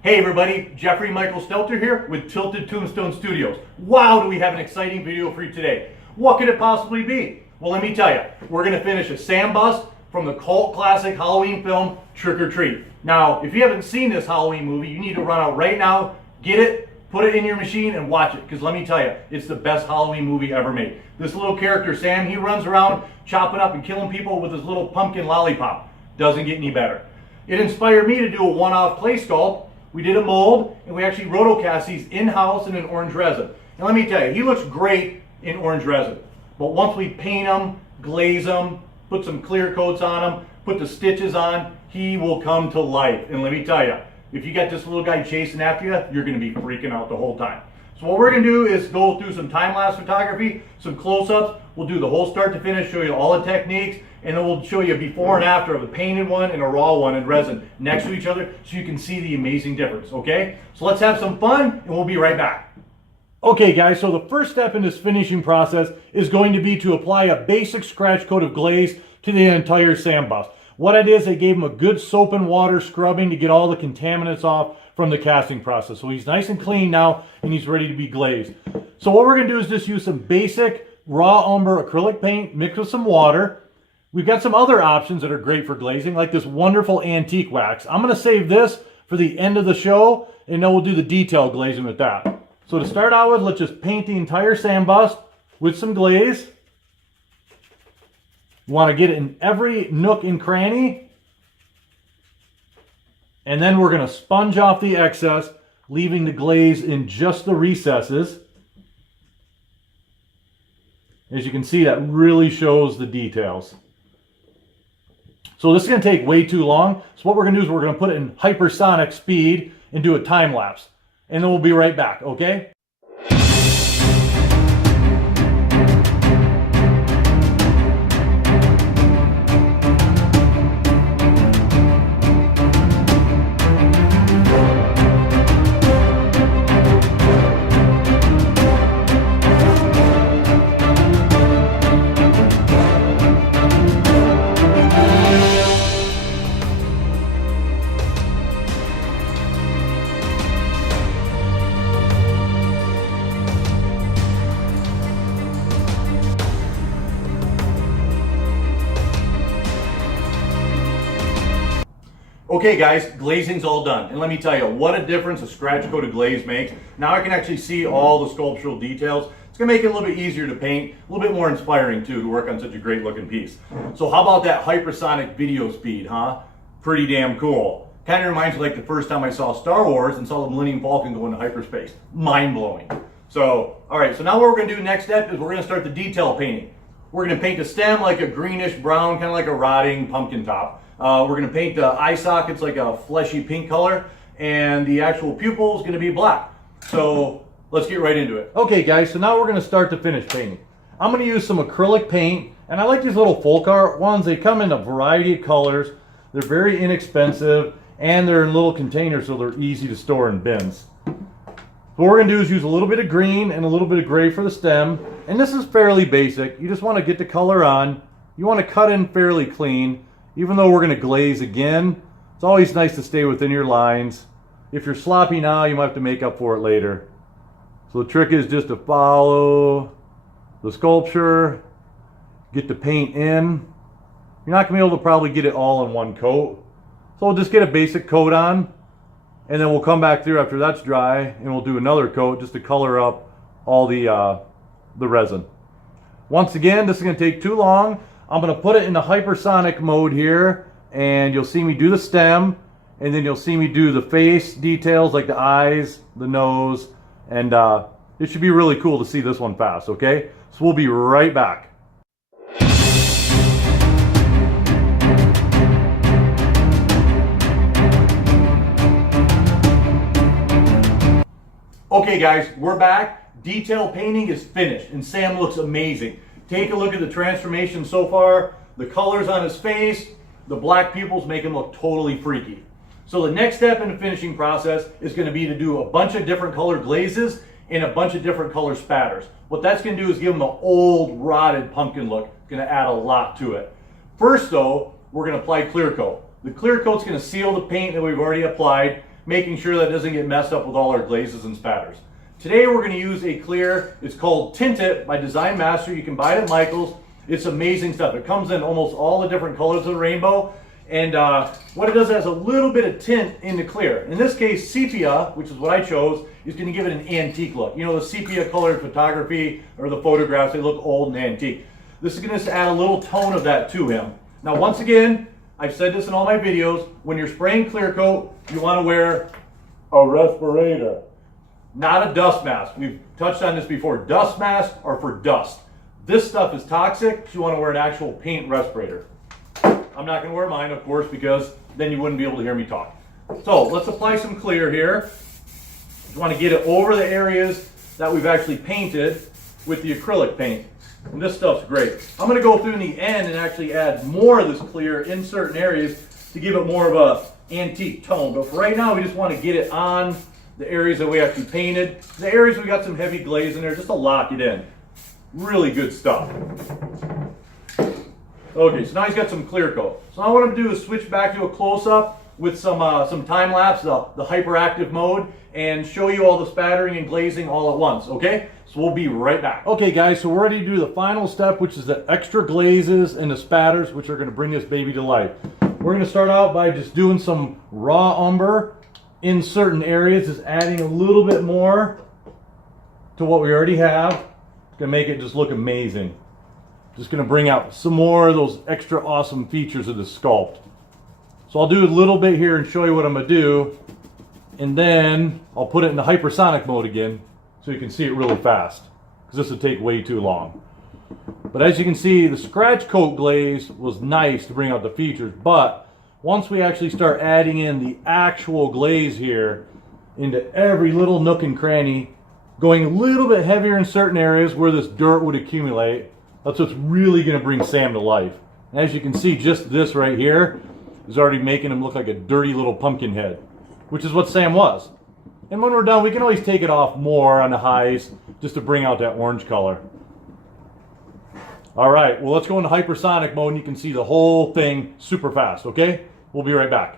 Hey everybody, Jeffrey Michael Stelter here with Tilted Tombstone Studios. Wow, do we have an exciting video for you today. What could it possibly be? Well, let me tell you, we're going to finish a sand bust from the cult classic Halloween film, Trick or Treat. Now, if you haven't seen this Halloween movie, you need to run out right now, get it, put it in your machine and watch it, because let me tell you, it's the best Halloween movie ever made. This little character, Sam, he runs around chopping up and killing people with his little pumpkin lollipop. Doesn't get any better. It inspired me to do a one-off clay sculpt. We did a mold, and we actually rotocast these in-house in an orange resin. And let me tell you, he looks great in orange resin. But once we paint him, glaze him, put some clear coats on him, put the stitches on, he will come to life. And let me tell you, if you got this little guy chasing after you, you're going to be freaking out the whole time. So what we're going to do is go through some time-lapse photography, some close-ups. We'll do the whole start to finish, show you all the techniques, and then we'll show you before and after of a painted one and a raw one in resin next to each other so you can see the amazing difference, okay? So let's have some fun, and we'll be right back. Okay guys, so the first step in this finishing process is going to be to apply a basic scratch coat of glaze to the entire sand bust. What I did is I gave him a good soap and water scrubbing to get all the contaminants off from the casting process. So he's nice and clean now, and he's ready to be glazed. So what we're going to do is just use some basic raw umber acrylic paint mixed with some water. We've got some other options that are great for glazing, like this wonderful antique wax. I'm going to save this for the end of the show, and then we'll do the detail glazing with that. So to start out with, let's just paint the entire sand bust with some glaze. You want to get it in every nook and cranny. And then we're going to sponge off the excess, leaving the glaze in just the recesses. As you can see, that really shows the details. So this is going to take way too long. So what we're going to do is we're going to put it in hypersonic speed and do a time lapse. And then we'll be right back, okay? Okay guys, glazing's all done. And let me tell you, what a difference a scratch coat of glaze makes. Now I can actually see all the sculptural details. It's gonna make it a little bit easier to paint, a little bit more inspiring too, to work on such a great looking piece. So how about that hypersonic video speed, huh? Pretty damn cool. Kind of reminds me like the first time I saw Star Wars and saw the Millennium Falcon go into hyperspace. Mind blowing. So, all right, so now what we're gonna do next step is we're gonna start the detail painting. We're gonna paint the stem like a greenish brown, kind of like a rotting pumpkin top. We're going to paint the eye sockets like a fleshy pink color, and the actual pupil is going to be black. So let's get right into it. Okay guys, so now we're going to start the finish painting. I'm going to use some acrylic paint, and I like these little folk art ones. They come in a variety of colors. They're very inexpensive, and they're in little containers, so they're easy to store in bins. What we're going to do is use a little bit of green and a little bit of gray for the stem, and this is fairly basic. You just want to get the color on. You want to cut in fairly clean. Even though we're going to glaze again, it's always nice to stay within your lines. If you're sloppy now, you might have to make up for it later. So the trick is just to follow the sculpture, get the paint in. You're not going to be able to probably get it all in one coat. So we'll just get a basic coat on, and then we'll come back through after that's dry, and we'll do another coat just to color up all the resin. Once again, this is going to take too long. I'm going to put it in the hypersonic mode here, and you'll see me do the stem, and then you'll see me do the face details like the eyes, the nose, and it should be really cool to see this one fast, okay? So we'll be right back. Okay guys, we're back. Detail painting is finished, and Sam looks amazing. Take a look at the transformation so far. The colors on his face, the black pupils make him look totally freaky. So the next step in the finishing process is going to be to do a bunch of different color glazes and a bunch of different color spatters. What that's going to do is give him an old, rotted pumpkin look. It's going to add a lot to it. First though, we're going to apply clear coat. The clear coat's going to seal the paint that we've already applied, making sure that it doesn't get messed up with all our glazes and spatters. Today we're going to use a clear. It's called Tint It by Design Master. You can buy it at Michael's. It's amazing stuff. It comes in almost all the different colors of the rainbow. And what it does, it has a little bit of tint in the clear. In this case, sepia, which is what I chose, is going to give it an antique look. You know, the sepia colored photography or the photographs, they look old and antique. This is going to add a little tone of that to him. Now, once again, I've said this in all my videos, when you're spraying clear coat, you want to wear a respirator, not a dust mask. We've touched on this before. Dust masks are for dust. This stuff is toxic, so you want to wear an actual paint respirator. I'm not going to wear mine, of course, because then you wouldn't be able to hear me talk. So let's apply some clear here. You want to get it over the areas that we've actually painted with the acrylic paint. And this stuff's great. I'm going to go through in the end and actually add more of this clear in certain areas to give it more of a antique tone. But for right now, we just want to get it on the areas that we actually painted. The areas we got some heavy glaze in there, just to lock it in. Really good stuff. Okay, so now he's got some clear coat. So now what I'm going to do is switch back to a close-up with some time lapse, the hyperactive mode, and show you all the spattering and glazing all at once, okay? So we'll be right back. Okay guys, so we're ready to do the final step, which is the extra glazes and the spatters, which are going to bring this baby to life. We're going to start out by just doing some raw umber in certain areas, just adding a little bit more to what we already have. It's going to make it just look amazing. Just going to bring out some more of those extra awesome features of the sculpt. So I'll do a little bit here and show you what I'm going to do, and then I'll put it in the hypersonic mode again so you can see it really fast, because this would take way too long. But as you can see, the scratch coat glaze was nice to bring out the features, but once we actually start adding in the actual glaze here into every little nook and cranny, going a little bit heavier in certain areas where this dirt would accumulate, that's what's really going to bring Sam to life. And as you can see, just this right here is already making him look like a dirty little pumpkin head, which is what Sam was. And when we're done, we can always take it off more on the highs just to bring out that orange color. All right, well, let's go into hypersonic mode and you can see the whole thing super fast, okay? We'll be right back.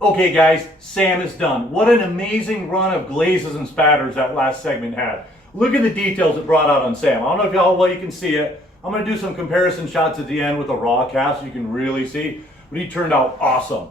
Okay guys, Sam is done. What an amazing run of glazes and spatters that last segment had. Look at the details it brought out on Sam. I don't know if how well you can see it. I'm going to do some comparison shots at the end with a raw cast so you can really see, but he turned out awesome.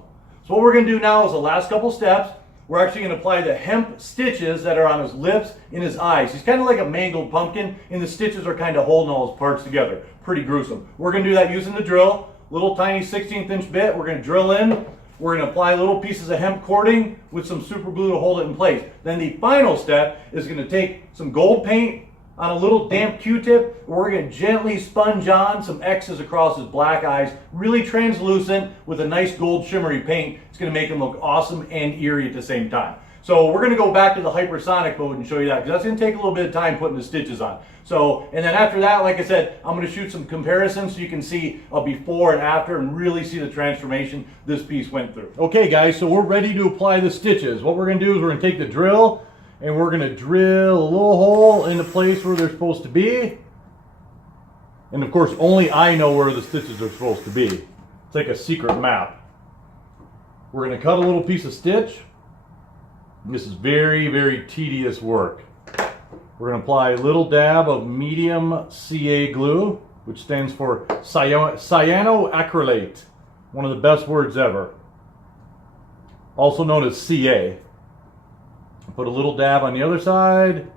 So what we're going to do now is the last couple steps. We're actually going to apply the hemp stitches that are on his lips and his eyes. He's kind of like a mangled pumpkin, and the stitches are kind of holding all his parts together. Pretty gruesome. We're going to do that using the drill. Little tiny 16th inch bit. We're going to drill in. We're going to apply little pieces of hemp cording with some super glue to hold it in place. Then the final step is going to take some gold paint on a little damp Q-tip. We're going to gently sponge on some X's across his black eyes, really translucent with a nice gold shimmery paint. It's going to make him look awesome and eerie at the same time. So we're going to go back to the hypersonic mode and show you that, because that's going to take a little bit of time putting the stitches on. So, and then after that, like I said, I'm going to shoot some comparisons so you can see a before and after and really see the transformation this piece went through. Okay guys, so we're ready to apply the stitches. What we're going to do is we're going to take the drill and we're going to drill a little hole in the place where they're supposed to be. And of course, only I know where the stitches are supposed to be. It's like a secret map. We're going to cut a little piece of stitch. This is very, very tedious work. We're going to apply a little dab of medium CA glue, which stands for cyanoacrylate. One of the best words ever. Also known as CA. Put a little dab on the other side.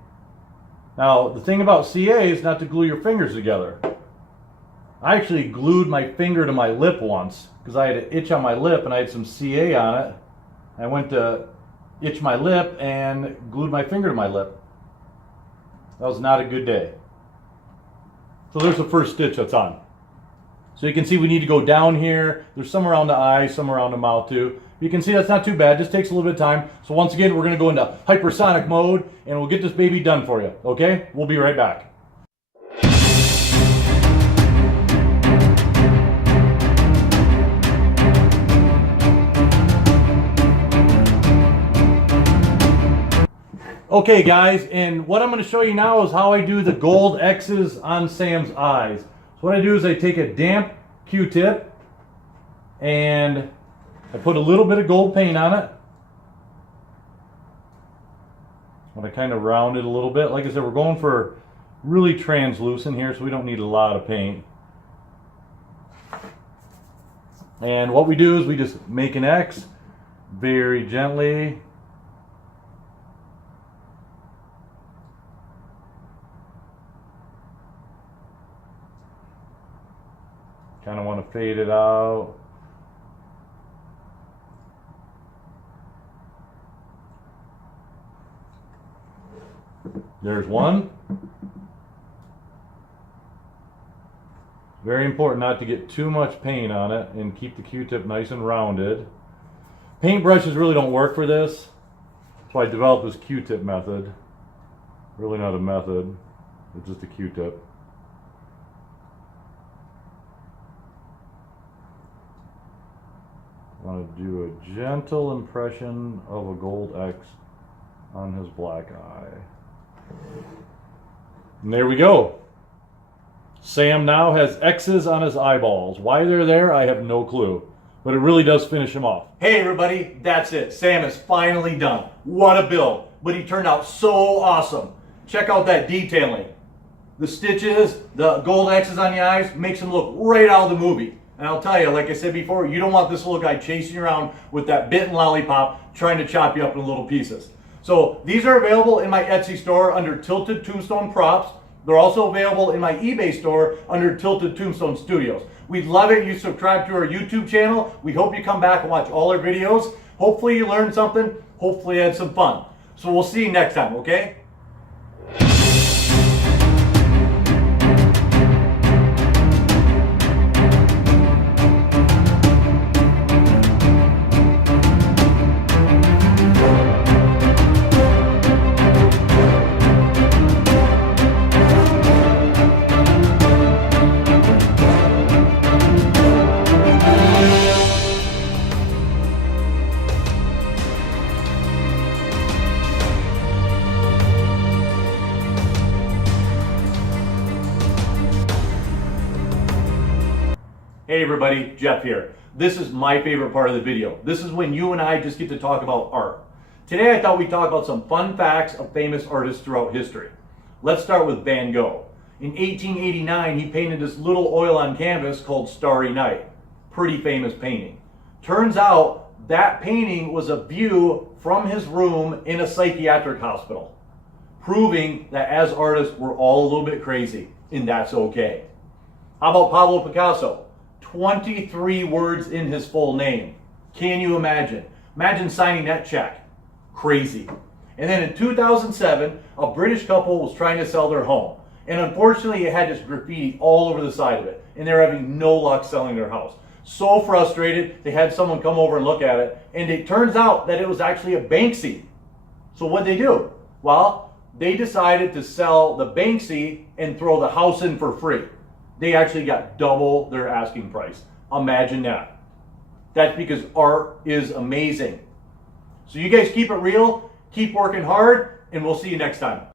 Now, the thing about CA is not to glue your fingers together. I actually glued my finger to my lip once because I had an itch on my lip and I had some CA on it. I went to itch my lip and glued my finger to my lip. That was not a good day. So there's the first stitch that's on. So you can see we need to go down here. There's some around the eye, some around the mouth too. You can see that's not too bad, just takes a little bit of time. So once again, we're gonna go into hypersonic mode and we'll get this baby done for you, okay? We'll be right back. Okay guys, and what I'm going to show you now is how I do the gold X's on Sam's eyes. So what I do is I take a damp Q-tip and I put a little bit of gold paint on it. I want to kind of round it a little bit. Like I said, we're going for really translucent here, so we don't need a lot of paint. And what we do is we just make an X very gently. Kind of want to fade it out. There's one. Very important not to get too much paint on it and keep the Q-tip nice and rounded. Paintbrushes really don't work for this. That's why I developed this Q-tip method. Really not a method, it's just a Q-tip. I want to do a gentle impression of a gold X on his black eye. And there we go. Sam now has X's on his eyeballs. Why they're there, I have no clue. But it really does finish him off. Hey everybody, that's it. Sam is finally done. What a build. But he turned out so awesome. Check out that detailing. The stitches, the gold X's on the eyes, makes him look right out of the movie. And I'll tell you, like I said before, you don't want this little guy chasing you around with that bit and lollipop trying to chop you up in little pieces. So these are available in my Etsy store under Tilted Tombstone Props. They're also available in my eBay store under Tilted Tombstone Studios. We'd love it if you subscribe to our YouTube channel. We hope you come back and watch all our videos. Hopefully you learned something. Hopefully you had some fun. So we'll see you next time, okay? Hey everybody, Jeff here. This is my favorite part of the video. This is when you and I just get to talk about art. Today I thought we'd talk about some fun facts of famous artists throughout history. Let's start with Van Gogh. In 1889, he painted this little oil on canvas called Starry Night. Pretty famous painting. Turns out that painting was a view from his room in a psychiatric hospital, proving that as artists we're all a little bit crazy, and that's okay. How about Pablo Picasso? 23 words in his full name. Can you imagine? Imagine signing that check. Crazy. And then in 2007, a British couple was trying to sell their home. And unfortunately, it had this graffiti all over the side of it. And they were having no luck selling their house. So frustrated, they had someone come over and look at it. And it turns out that it was actually a Banksy. So what'd they do? Well, they decided to sell the Banksy and throw the house in for free. They actually got double their asking price. Imagine that. That's because art is amazing. So you guys keep it real, keep working hard, and we'll see you next time.